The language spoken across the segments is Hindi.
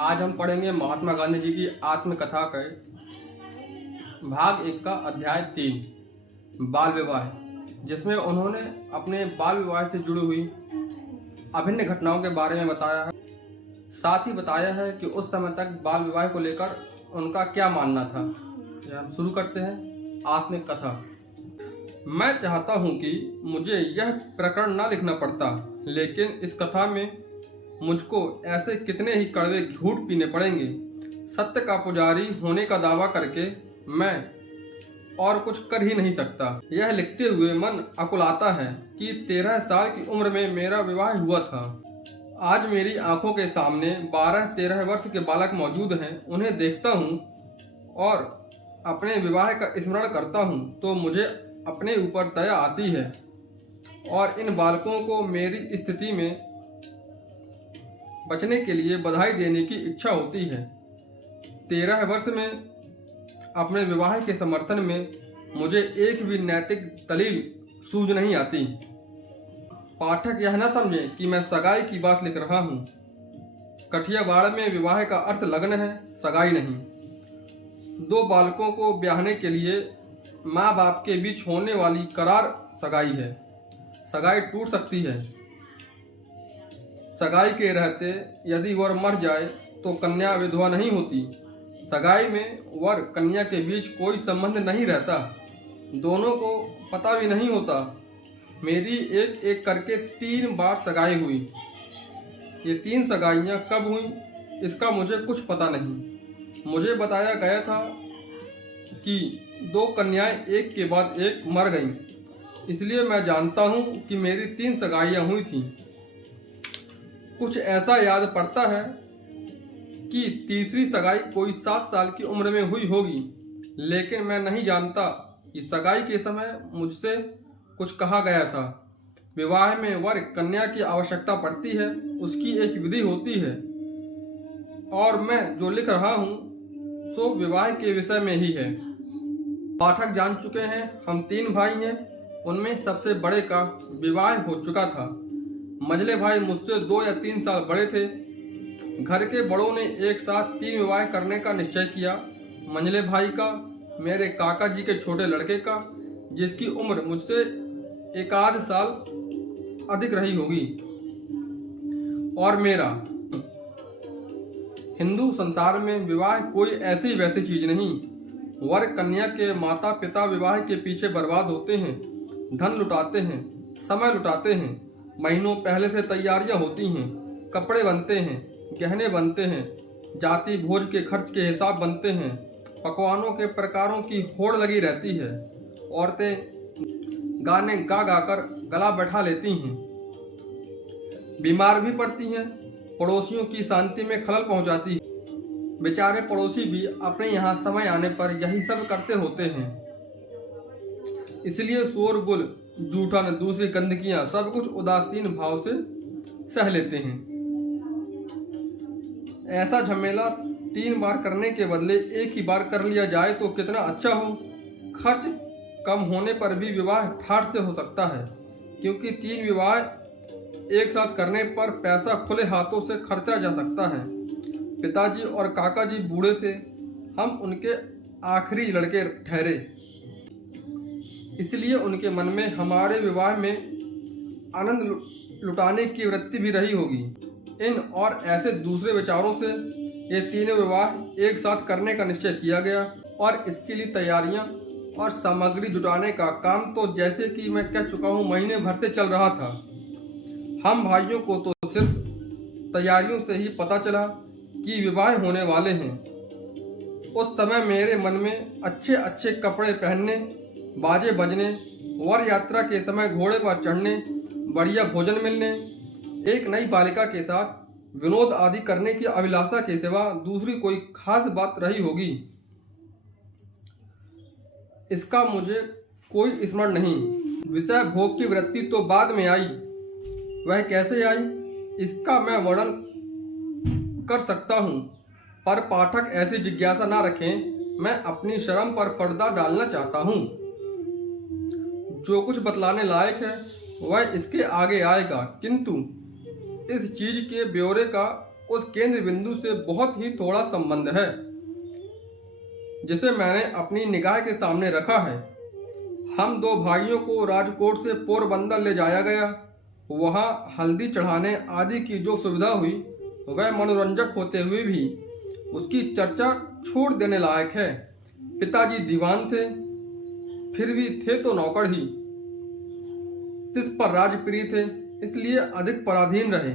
आज हम पढ़ेंगे महात्मा गांधी जी की आत्मकथा के भाग 1 का अध्याय 3 बाल विवाह, जिसमें उन्होंने अपने बाल विवाह से जुड़ी हुई अभिन्न घटनाओं के बारे में बताया है। साथ ही बताया है कि उस समय तक बाल विवाह को लेकर उनका क्या मानना था। हम शुरू करते हैं आत्मकथा। मैं चाहता हूं कि मुझे यह प्रकरण ना लिखना पड़ता, लेकिन इस कथा में मुझको ऐसे कितने ही कड़वे घूंट पीने पड़ेंगे। सत्य का पुजारी होने का दावा करके मैं और कुछ कर ही नहीं सकता। यह लिखते हुए मन अकुलाता है कि 13 साल की उम्र में मेरा विवाह हुआ था। आज मेरी आंखों के सामने 12-13 वर्ष के बालक मौजूद हैं। उन्हें देखता हूँ और अपने विवाह का स्मरण करता हूँ तो मुझे अपने ऊपर दया आती है और इन बालकों को मेरी स्थिति में बचने के लिए बधाई देने की इच्छा होती है। 13 वर्ष में अपने विवाह के समर्थन में मुझे एक भी नैतिक दलील सूझ नहीं आती। पाठक यह न समझे कि मैं सगाई की बात लिख रहा हूँ। कठियावाड़ में विवाह का अर्थ लगन है, सगाई नहीं। 2 बालकों को ब्याहने के लिए माँ बाप के बीच होने वाली करार सगाई है। सगाई टूट सकती है। सगाई के रहते यदि वर मर जाए तो कन्या विधवा नहीं होती। सगाई में वर कन्या के बीच कोई संबंध नहीं रहता, दोनों को पता भी नहीं होता। मेरी एक एक करके 3 बार सगाई हुई। ये 3 सगाइयाँ कब हुई इसका मुझे कुछ पता नहीं। मुझे बताया गया था कि 2 कन्याएं एक के बाद एक मर गईं, इसलिए मैं जानता हूँ कि मेरी 3 सगाइयाँ हुई थीं। कुछ ऐसा याद पड़ता है कि तीसरी सगाई कोई 7 साल की उम्र में हुई होगी, लेकिन मैं नहीं जानता कि सगाई के समय मुझसे कुछ कहा गया था। विवाह में वर कन्या की आवश्यकता पड़ती है, उसकी एक विधि होती है और मैं जो लिख रहा हूँ सो विवाह के विषय में ही है। पाठक जान चुके हैं हम 3 भाई हैं। उनमें सबसे बड़े का विवाह हो चुका था। मझले भाई मुझसे 2 या 3 साल बड़े थे। घर के बड़ों ने एक साथ 3 विवाह करने का निश्चय किया। मंझले भाई का, मेरे काका जी के छोटे लड़के का जिसकी उम्र मुझसे 1 साल अधिक रही होगी, और मेरा। हिंदू संसार में विवाह कोई ऐसी वैसी चीज नहीं। वर कन्या के माता पिता विवाह के पीछे बर्बाद होते हैं, धन लुटाते हैं, समय लुटाते हैं। महीनों पहले से तैयारियां होती हैं, कपड़े बनते हैं, गहने बनते हैं, जाति भोज के खर्च के हिसाब बनते हैं, पकवानों के प्रकारों की होड़ लगी रहती है। औरतें गाने गा गा कर गला बैठा लेती हैं, बीमार भी पड़ती हैं, पड़ोसियों की शांति में खलल पहुंचाती हैं। बेचारे पड़ोसी भी अपने यहाँ समय आने पर यही सब करते होते हैं। इसलिए शोरगुल, जूठन, दूसरी गंदगियां सब कुछ उदासीन भाव से सह लेते हैं। ऐसा झमेला 3 बार करने के बदले एक ही बार कर लिया जाए तो कितना अच्छा हो। खर्च कम होने पर भी विवाह ठाठ से हो सकता है, क्योंकि 3 विवाह एक साथ करने पर पैसा खुले हाथों से खर्चा जा सकता है। पिताजी और काका जी बूढ़े थे, हम उनके आखिरी लड़के ठहरे, इसलिए उनके मन में हमारे विवाह में आनंद लुटाने की वृत्ति भी रही होगी। इन और ऐसे दूसरे विचारों से ये 3 विवाह एक साथ करने का निश्चय किया गया और इसके लिए तैयारियां और सामग्री जुटाने का काम तो जैसे कि मैं कह चुका हूँ महीने भर से चल रहा था। हम भाइयों को तो सिर्फ तैयारियों से ही पता चला कि विवाह होने वाले हैं। उस समय मेरे मन में अच्छे अच्छे कपड़े पहनने, बाजे बजने, वर यात्रा के समय घोड़े पर चढ़ने, बढ़िया भोजन मिलने, एक नई बालिका के साथ विनोद आदि करने की अभिलाषा के सिवा दूसरी कोई खास बात रही होगी, इसका मुझे कोई स्मरण नहीं। विषय भोग की वृत्ति तो बाद में आई। वह कैसे आई इसका मैं वर्णन कर सकता हूँ, पर पाठक ऐसी जिज्ञासा ना रखें। मैं अपनी शर्म पर पर्दा डालना चाहता हूँ। जो कुछ बतलाने लायक है वह इसके आगे आएगा, किंतु इस चीज के ब्यौरे का उस केंद्र बिंदु से बहुत ही थोड़ा संबंध है जिसे मैंने अपनी निगाह के सामने रखा है। हम दो भाइयों को राजकोट से पोरबंदर ले जाया गया। वहाँ हल्दी चढ़ाने आदि की जो सुविधा हुई वह मनोरंजक होते हुए भी उसकी चर्चा छोड़ देने लायक है। पिताजी दीवान थे, फिर भी थे तो नौकर ही। तिथ पर राजप्रिय थे, इसलिए अधिक पराधीन रहे।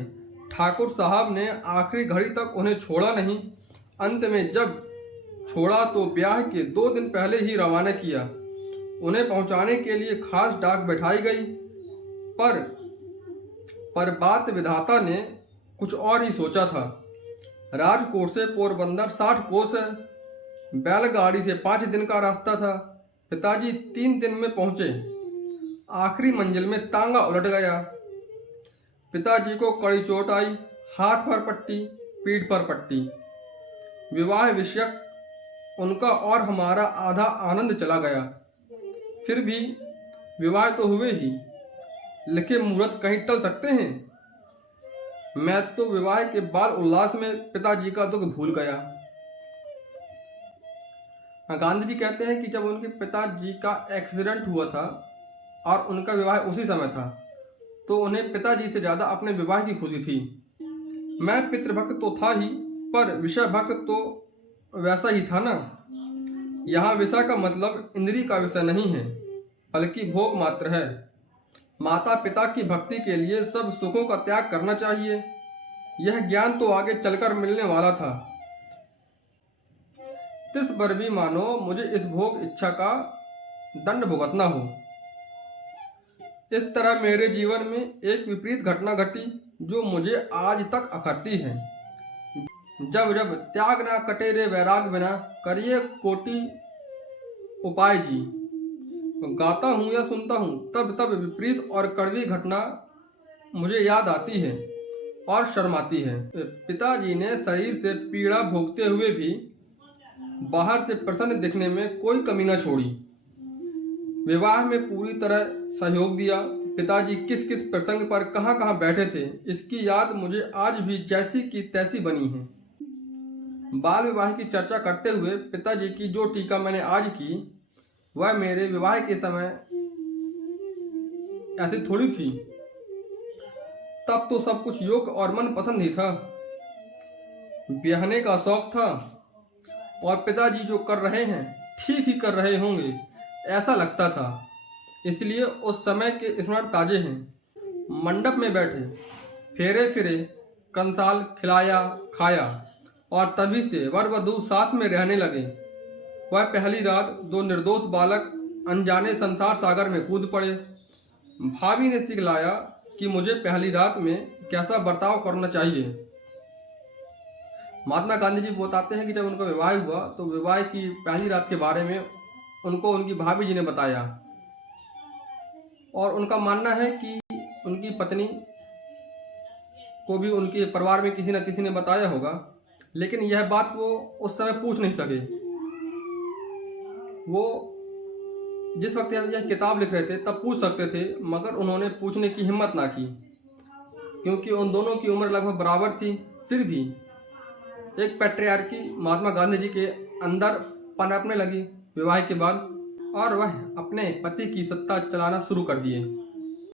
ठाकुर साहब ने आखिरी घड़ी तक उन्हें छोड़ा नहीं। अंत में जब छोड़ा तो ब्याह के 2 दिन पहले ही रवाना किया। उन्हें पहुंचाने के लिए खास डाक बैठाई गई, पर बात विधाता ने कुछ और ही सोचा था। राजकोट से पोरबंदर 60 कोस है। बैलगाड़ी से 5 दिन का रास्ता था। पिताजी 3 दिन में पहुंचे। आखिरी मंजिल में तांगा उलट गया। पिताजी को कड़ी चोट आई, हाथ पर पट्टी, पीठ पर पट्टी। विवाह विषयक उनका और हमारा आधा आनंद चला गया। फिर भी विवाह तो हुए ही, लिखे मुहूर्त कहीं टल सकते हैं। मैं तो विवाह के बाद उल्लास में पिताजी का दुख भूल गया। गांधी जी कहते हैं कि जब उनके पिताजी का एक्सीडेंट हुआ था और उनका विवाह उसी समय था, तो उन्हें पिताजी से ज़्यादा अपने विवाह की खुशी थी। मैं पितृभक्त तो था ही, पर विषय भक्त तो वैसा ही था ना। यहाँ विषय का मतलब इंद्रिय का विषय नहीं है, बल्कि भोग मात्र है। माता पिता की भक्ति के लिए सब सुखों का त्याग करना चाहिए। यह ज्ञान तो आगे चलकर मिलने वाला था। तिस पर भी मानो मुझे इस भोग इच्छा का दंड भुगतना हो। इस तरह मेरे जीवन में एक विपरीत घटना घटी जो मुझे आज तक अखरती है। जब जब त्याग ना कटे रे वैराग बिना, करिए कोटि उपाय जी। गाता हूँ या सुनता हूँ, तब तब विपरीत और कड़वी घटना मुझे याद आती है और शर्माती है। पिताजी ने शरीर से पीड़ा भोगते हुए भी बाहर से प्रसन्न दिखने में कोई कमी न छोड़ी। विवाह में पूरी तरह सहयोग दिया। पिताजी किस किस प्रसंग पर कहाँ कहाँ बैठे थे, इसकी याद मुझे आज भी जैसी की तैसी बनी है। बाल विवाह की चर्चा करते हुए पिताजी की जो टीका मैंने आज की, वह मेरे विवाह के समय ऐसी थोड़ी थी। तब तो सब कुछ योग्य और मन पसंद ही था। ब्याहने का शौक था और पिताजी जो कर रहे हैं ठीक ही कर रहे होंगे, ऐसा लगता था। इसलिए उस समय के स्मरण ताजे हैं। मंडप में बैठे, फेरे फिरे, कंसाल खिलाया खाया और तभी से वर वधू साथ में रहने लगे। वह पहली रात 2 निर्दोष बालक अनजाने संसार सागर में कूद पड़े। भाभी ने सिखलाया कि मुझे पहली रात में कैसा बर्ताव करना चाहिए। महात्मा गांधी जी बताते हैं कि जब उनका विवाह हुआ तो विवाह की पहली रात के बारे में उनको उनकी भाभी जी ने बताया और उनका मानना है कि उनकी पत्नी को भी उनके परिवार में किसी न किसी ने बताया होगा, लेकिन यह बात वो उस समय पूछ नहीं सके। वो जिस वक्त यह किताब लिख रहे थे तब पूछ सकते थे, मगर उन्होंने पूछने की हिम्मत ना की, क्योंकि उन दोनों की उम्र लगभग बराबर थी। फिर भी एक पैट्रियार्की महात्मा गांधी जी के अंदर पनपने लगी विवाह के बाद, और वह अपने पति की सत्ता चलाना शुरू कर दिए।